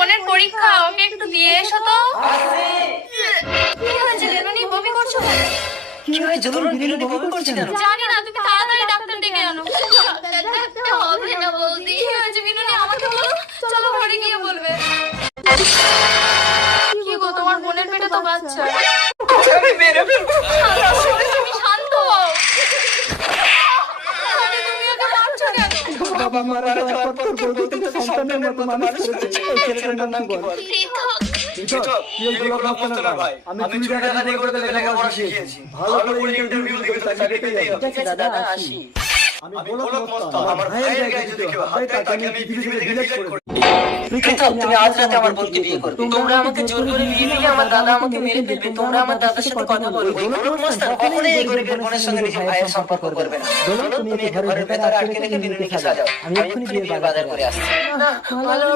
বোনের পরীক্ষা, ওকে একটু দিয়ে এসো তো। কি হয়েছে রেনুনি, বমি করছো কেন? কি হয়েছে তোমার? বিরিয়ানি বমি করছে কেন? জানি না, তুমি তাড়াতাড়ি ডাক্তার ডেকে আনো। ডাক্তার ডাকতে হবে না বৌদি। কি হয়েছে বিনুনি, আমাকে বলো, চলো ঘরে গিয়ে বলবে। কি গো, তোমার বোনের পেটে তো বাচ্চা। আমি মেরে ফেলবো। তুমি শান্ত হও। আরে তুমি ওকে মারছো কেন? বাবা মারা যাওয়ার পর বৌদিকে সন্তানের মতো মানুষ করেছে। এই ছেলেটার নাম কি বল? পৃথক। কি এগুলো ভাবছো না ভাই? আমি চুরি ডাকাতি করে তোকে লেখাপড়া শিখিয়েছি। ভালো করে ইন্টারভিউ দিতে চাকরি পেতে হবে। ঠিক আছে দাদা, আসি। আমি বলক মস্ত, আমার ভাইয়ের গায়ে যদি কেউ হাত দেয় তাকে আমি পৃথিবী থেকে ডিলিট করে দেব। পৃথক, তুমি আজ রাতে আমার বোনকে বিয়ে করবে। তোমরা আমাকে জোর করে বিয়ে দিলে আমার দাদা আমাকে মেরে ফেলবে। তোমরা আমার দাদার সাথে কথা বলবে। ওই গোলক মস্তান কখনোই এই গরিবের বোনের সঙ্গে নিজের ভাইয়ের সম্পর্ক করবে না। গোলক, তুমি একে ঘরের ভেতরে আটকে রেখে বিনুনিকে সাজাও। আমি এক্ষুনি বিয়ের বাজার করে আসছি। না, ভালো